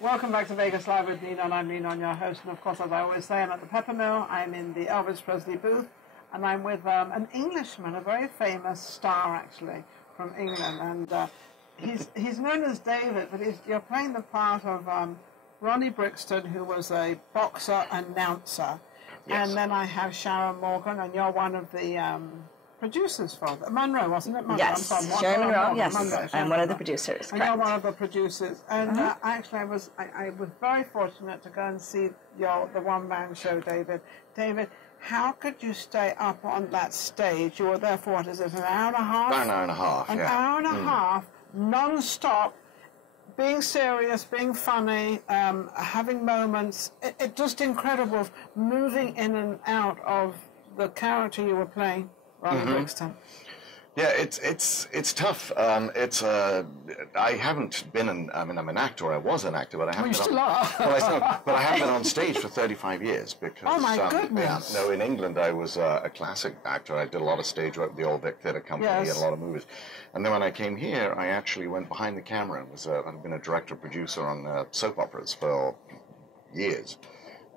Welcome back to Vegas Live with Ninon. I'm Ninon, your host, and of course, as I always say, I'm at the Peppermill. I'm in the Elvis Presley booth, and I'm with an Englishman, a very famous star, actually, from England. And he's known as David, but you're playing the part of Ronnie Brixton, who was a boxer announcer. Yes. And then I have Sharon Morgan, and you're one of the producers for Monroe, wasn't it? Monroe. Yes, Sharon Monroe, yes. Monroe, I'm one of the producers, and you're one of the producers. And actually, I was very fortunate to go and see the one-man show, David. David, how could you stay up on that stage? You were there for, what is it, an hour and a half? About an hour and a half, An hour and a half, non-stop, being serious, being funny, having moments. It's just incredible, moving in and out of the character you were playing. Ronnie Brixton. Yeah, it's tough. I haven't been I'm an actor. I was an actor, but I haven't. Well, you still are. But I haven't been on stage for 35 years because. Oh my goodness! Yeah, no, in England I was a classic actor. I did a lot of stage work with the Old Vic Theatre Company and a lot of movies. And then when I came here, I actually went behind the camera and I've been a director producer on soap operas for years.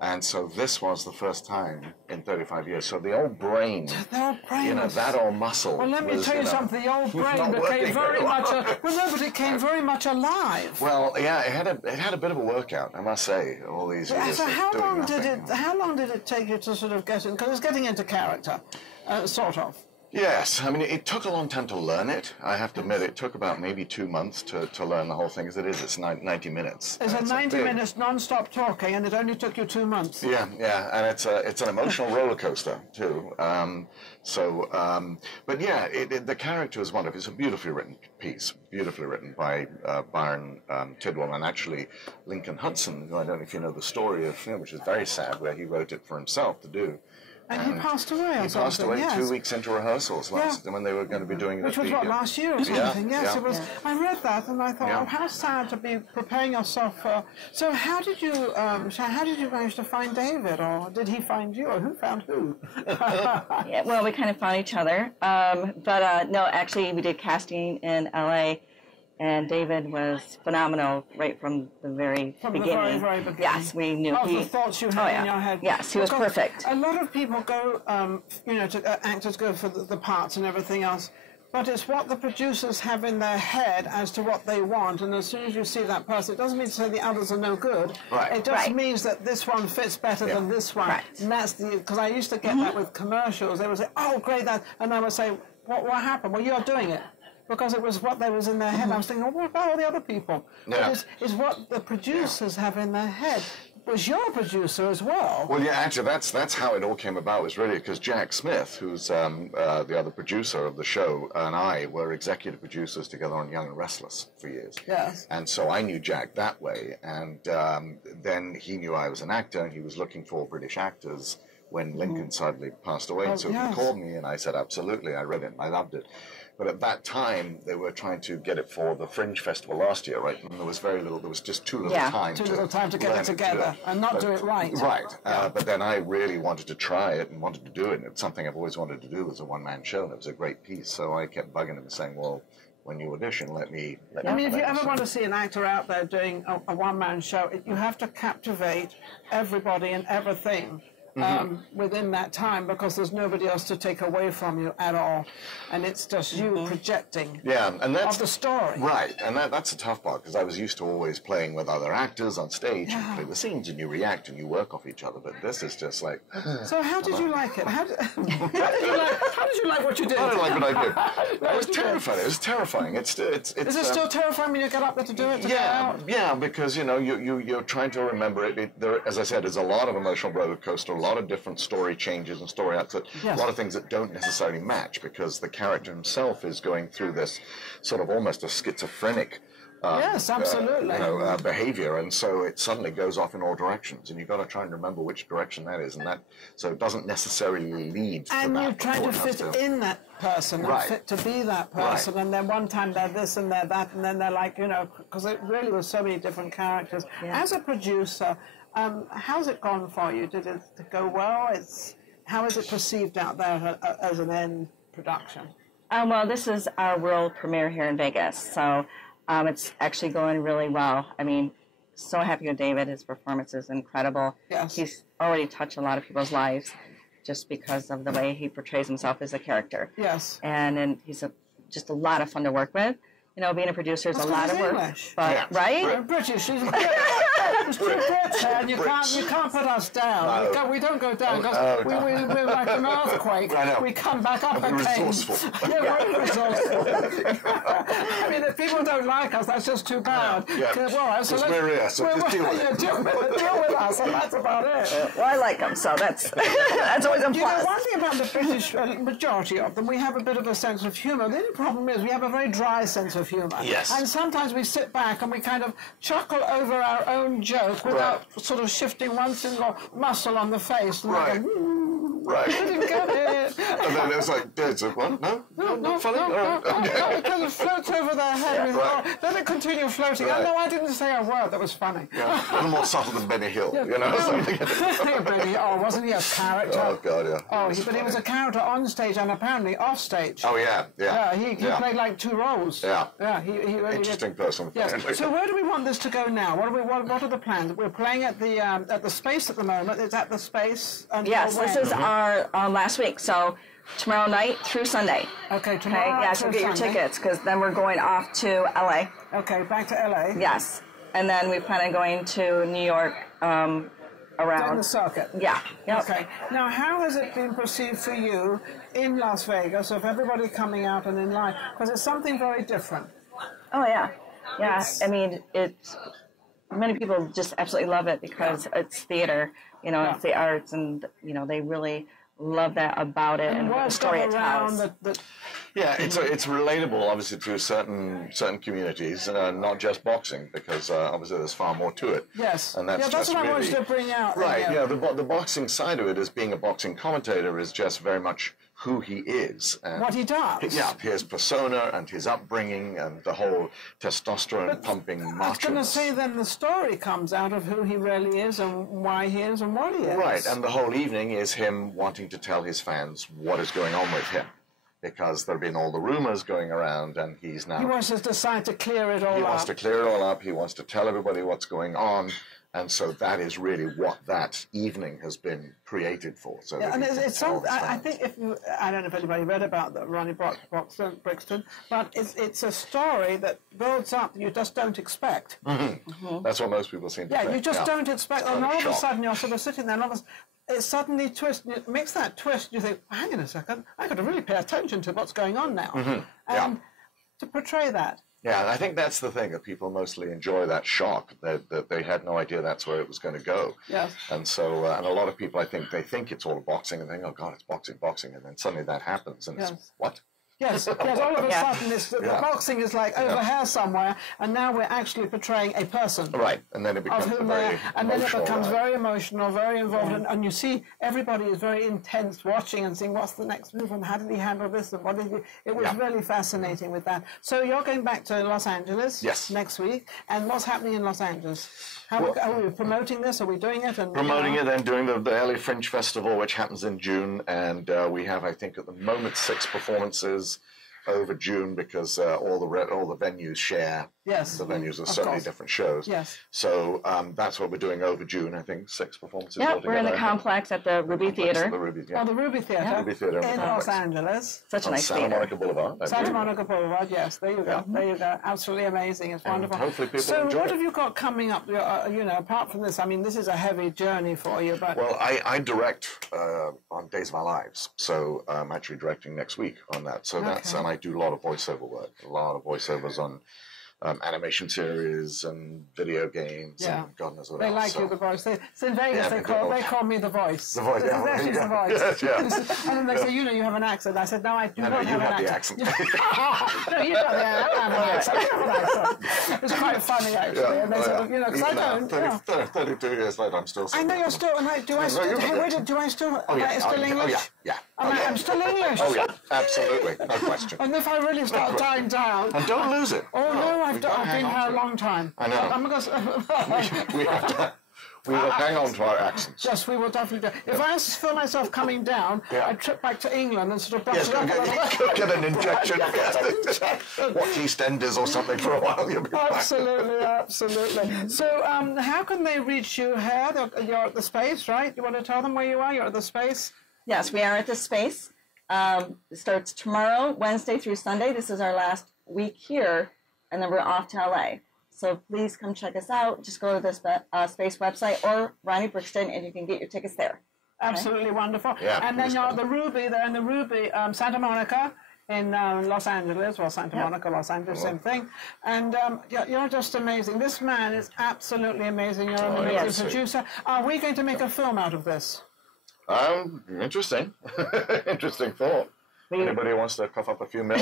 And so this was the first time in 35 years. So the old brain, that old muscle. Well, let me tell you something. The old brain became very much. But it came very much alive. Well, yeah, it had a bit of a workout, I must say, all these years. So how long did it take you to sort of get in? Because it's getting into character, sort of. Yes, I mean, it took a long time to learn it. I have to admit, it took about maybe 2 months to learn the whole thing, as it's 90 minutes. It's 90 minutes non-stop talking, and it only took you 2 months. Yeah, and it's an emotional roller coaster, too. But yeah, the character is wonderful. It's a beautifully written piece, beautifully written by Byron Tidwell, and actually Lincoln Hudson, who I don't know if you know the story of, which is very sad, where he wrote it for himself to do. And he passed away. He passed away 2 weeks into rehearsals when they were going to be doing it. Which was what, last year or something? Yes, it was. Yeah. I read that and I thought, oh, how sad to be preparing yourself for. So how did you manage to find David, or did he find you, or who found who? Yeah, well, we kind of found each other, but no, actually, we did casting in LA. And David was phenomenal right from the very beginning. The very beginning. Yes, we knew. The thoughts you had in your head. Yes, he was perfect. A lot of people go, actors go for the parts and everything else, but it's what the producers have in their head as to what they want. And as soon as you see that person, it doesn't mean to say the others are no good. Right. It just means that this one fits better than this one. Right. And that's because I used to get that with commercials. They would say, "Oh, great, that," and I would say, "What happened?" Well, you're doing it. Because it was what there was in their head. I was thinking, what about all the other people? Yeah. It's what the producers have in their head. Was your producer as well? Well, yeah, actually, that's how it all came about, was really because Jack Smith, who's the other producer of the show, and I were executive producers together on Young and Restless for years. Yes. And so I knew Jack that way, and then he knew I was an actor, and he was looking for British actors when Lincoln suddenly passed away. And so he called me, and I said, absolutely, I read it, and I loved it. But at that time, they were trying to get it for the Fringe Festival last year, right? And there was very little, there was just too little time. Too little time to get it together and not do it right. Right. But then I really wanted to try it and wanted to do it. And it's something I've always wanted to do as a one-man show, and it was a great piece. So I kept bugging him and saying, well, when you audition, let me I mean, if you ever want to see an actor out there doing a one-man show, you have to captivate everybody and everything. Within that time, because there's nobody else to take away from you at all, and it's just you projecting and that's of the story. Right, and that's the tough part, because I was used to always playing with other actors on stage and play the scenes, and you react and you work off each other, but this is just like... So how did you like it? How did you like what you did? I didn't like what I did. I was terrified. It was terrifying. Is it still terrifying when you get up there to do it? Yeah, because, you're trying to remember it. There, as I said, there's a lot of emotional roller coaster, a lot of different story changes and story arcs, a lot of things that don't necessarily match, because the character himself is going through this sort of almost a schizophrenic behavior, and so it suddenly goes off in all directions, and you've got to try and remember which direction that is, and so it doesn't necessarily lead to that. And you're trying to fit in that person and fit to be that person, and then one time they're this and they're that, and then they're like, because it really was so many different characters. As a producer, how's it gone for you? Did it go well? How is it perceived out there as an end production? Well, this is our world premiere here in Vegas, so it's actually going really well. I mean, so happy with David. His performance is incredible. Yes. He's already touched a lot of people's lives just because of the way he portrays himself as a character. Yes. And he's just a lot of fun to work with. You know, being a producer is a lot of work. English. But, right? We're British. It's two Brits, and you can't put us down. No. We don't go down because we're like an earthquake. We come back up again. Resourceful. Yeah, we're resourceful. I mean, if people don't like us, that's just too bad. Yeah. So we're here, so just deal with it. Deal with us, and that's about it. Well, I like them, so that's always a plus. You know, one thing about the British majority of them, we have a bit of a sense of humour. The only problem is we have a very dry sense of humour. Yes. And sometimes we sit back and we kind of chuckle over our own joke without sort of shifting one single muscle on the face. And Right. Right. I didn't get it. And then it's like, what? No? No, funny? no, All right. it kind of floats over their head. Right. Then it continue floating. Right. No, I didn't say a word that was funny. Yeah. A little more subtle than Benny Hill, you know? Wasn't he a character? Oh, God, yeah. But he was a character on stage and apparently off stage. Oh, yeah. Yeah, he played like two roles. Yeah. Yeah, he really Interesting did. person. Yes. So where do we want this to go now? What are the plans? We're playing at the Space at the moment. It's at the Space. Yes, this is our last week. So tomorrow night through Sunday. Okay, tomorrow night yeah, so get your tickets because then we're going off to LA. Okay, back to LA. Yes. And then we plan on going to New York around. Down the circuit. Yeah. Yep. Okay. Now, how has it been perceived for you in Las Vegas of everybody coming out and in line? Because it's something very different. Oh, yeah. Yeah. I mean, many people just absolutely love it because it's theater, you know, it's the arts, and, you know, they really love that about it and the story it tells. Yeah, it's relatable, obviously, to certain communities, not just boxing, because obviously there's far more to it. Yes. And that's what really, I wanted to bring out. Right. Yeah. The boxing side of it, as being a boxing commentator, is just very much who he is and what he does. Yeah, his persona and his upbringing and the whole testosterone pumping macho. I was going to say, then the story comes out of who he really is and why he is and what he is. Right, and the whole evening is him wanting to tell his fans what is going on with him, because there have been all the rumors going around, and he's now... He wants to decide to clear it all up. He wants to clear it all up. He wants to tell everybody what's going on. And so that is really what that evening has been created for. So and it's something, I think I don't know if anybody read about the Ronnie Brixton, but it's a story that builds up you just don't expect. Mm-hmm. Mm-hmm. That's what most people seem to think. You just don't expect, and all of a sudden you're sort of sitting there, and all of a sudden it suddenly twists, it makes that twist, you think, hang on a second, I've got to really pay attention to what's going on now. Mm-hmm. And to portray that. Yeah, and I think that's the thing, that people mostly enjoy that shock, that they had no idea that's where it was going to go. Yes. And so, and a lot of people, I think, they think it's all boxing, and they think, oh, God, it's boxing, and then suddenly that happens, and it's, what? Yes, all of a sudden the boxing is like over here somewhere, and now we're actually portraying a person. Right, and then it becomes very emotional, very involved, and you see everybody is very intense watching and seeing what's the next move and how did he handle this and what did he... It was really fascinating with that. So you're going back to Los Angeles next week, and what's happening in Los Angeles? Are we promoting this? Are we doing it? And promoting it and doing the LA Fringe Festival, which happens in June, and we have, I think, at the moment 6 performances over June, because all the venues share. Yes. The venues are certainly different shows. Yes. So that's what we're doing over June, I think, 6 performances altogether. Yeah, we're in the complex at the Ruby Theater. The Ruby, Oh, the Ruby Theater. Yeah. Ruby Theater in Los Angeles. Such a nice Santa theater. Monica Boulevard. Santa Monica Boulevard, yes. There you go. Yeah. There you go. Absolutely amazing. It's wonderful. Hopefully people so enjoy what it. have you got coming up, apart from this? I mean, this is a heavy journey for you, but... Well, I direct on Days of Our Lives, so I'm actually directing next week on that. So that's, and I do a lot of voiceover work, a lot of voiceovers on animation series and video games and God knows what they else. Like you, the voice. It's in Vegas, they call me the voice. The voice, She's the voice. Yeah. And then they say, you have an accent. I said, no, I do not have an accent. No, you have the accent. No, you don't have an accent. I have an accent. It's quite funny, actually. Yeah. And they said, because I don't. 32 years later, I'm still... I know you're still... Do I still... Oh, yeah. Still English? Yeah. I'm still English. Oh, yeah. Absolutely. No question. And if I really start dying down... And don't lose it. Oh, no, I've been here a long time. I know. I'm going to... We will hang on to our accents. Yes, we will definitely do. If I feel myself coming down, I'd trip back to England and sort of brush it up a little. Get an injection. Watch EastEnders or something for a while. You'll be fine. Absolutely. So how can they reach you here? You're at the Space, right? You want to tell them where you are? You're at the Space? Yes, we are at the Space. It starts tomorrow, Wednesday through Sunday. This is our last week here, and then we're off to LA. So please come check us out. Just go to the Space website or Ronnie Brixton, and you can get your tickets there. Absolutely wonderful. Yeah, and then you're at the Ruby, they're in the Ruby, Santa Monica in Los Angeles, well, Santa Monica, Los Angeles, same thing. And you're just amazing. This man is absolutely amazing. You're an amazing producer. Are we going to make a film out of this? Interesting. Interesting thought. Anybody wants to cough up a few mil?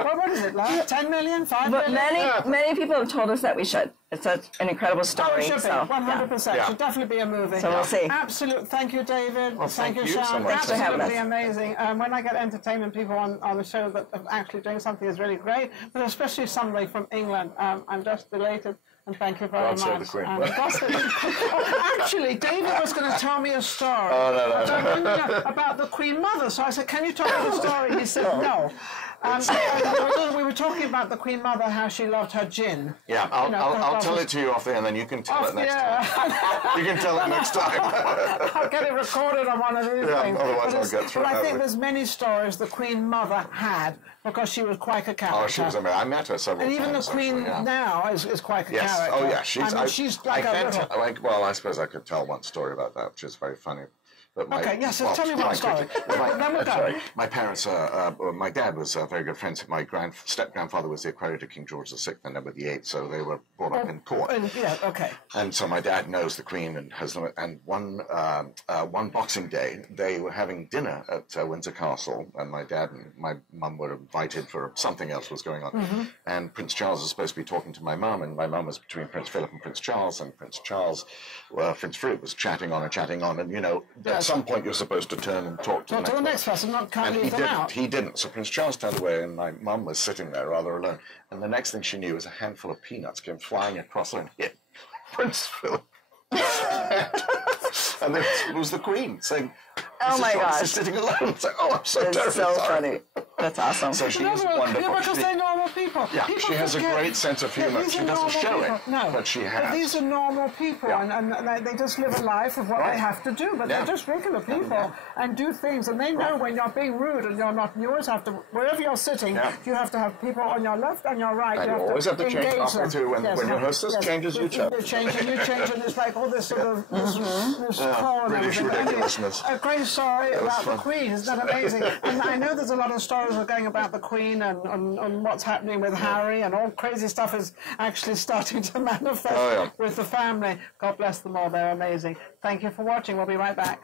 What is it, like 10 million, 5 million? Many people have told us that we should. It's an incredible story. Oh, it should be, so, 100%. Yeah. Should definitely be a movie. So we'll see. Absolutely. Thank you, David. Well, thank you, so Sharon. much. Absolutely amazing. When I get entertainment people on the show that are actually doing something is really great, but especially somebody from England, I'm just delighted. And thank you very much. God save the Queen. Actually, David was going to tell me a story about the Queen Mother. So I said, can you tell me the story? He said, no. We were talking about the Queen Mother, how she loved her gin. Yeah, I'll tell it to you off there, and then you can tell it next time. You can tell it next time. I'll get it recorded on one of these things. Otherwise I'll get through it. But I think there's many stories the Queen Mother had because she was quite a character. Oh, she was amazing. I met her several times. And even the Queen now is quite a character. Oh, yeah. She's like a little... well, I suppose I could tell one story about that, which is very funny. But so tell me one story. Then we'll go. My parents, my dad was very good friends. My step-grandfather was the accredited King George VI and Edward VIII, so they were brought up in court. And so my dad knows the Queen and has them. And one Boxing Day, they were having dinner at Windsor Castle, and my dad and my mum were invited for something else was going on. Mm-hmm. And Prince Charles was supposed to be talking to my mum, and my mum was between Prince Philip and Prince Charles, and Prince Philip was chatting on, and you know. At some point, you're supposed to turn and talk to the next person, can't leave them out. He didn't. So Prince Charles turned away, and my mum was sitting there rather alone. And the next thing she knew was a handful of peanuts came flying across her and hit Prince Philip. And it was the Queen saying, "Oh my gosh, she's sitting alone." It's like, "Oh, I'm so terribly It's so sorry." funny. That's awesome. So she is wonderful. Yeah, because they're normal people. Yeah, she has a great sense of humour. She doesn't show it, but she has. But these are normal people, and they just live a life of what they have to do. But they're just regular people and do things, and they know when you're being rude and you're not. You always have to, wherever you're sitting, you have to have people on your left and your right. And you always have to change halfway through when your hostess changes, you change. You change, and it's like all this sort of this call and British everything. ridiculousness. A great story about the Queen. Isn't that amazing? And I know there's a lot of stories are going about the Queen and what's happening with Harry, and all crazy stuff is actually starting to manifest with the family. God bless them all. They're amazing. Thank you for watching. We'll be right back.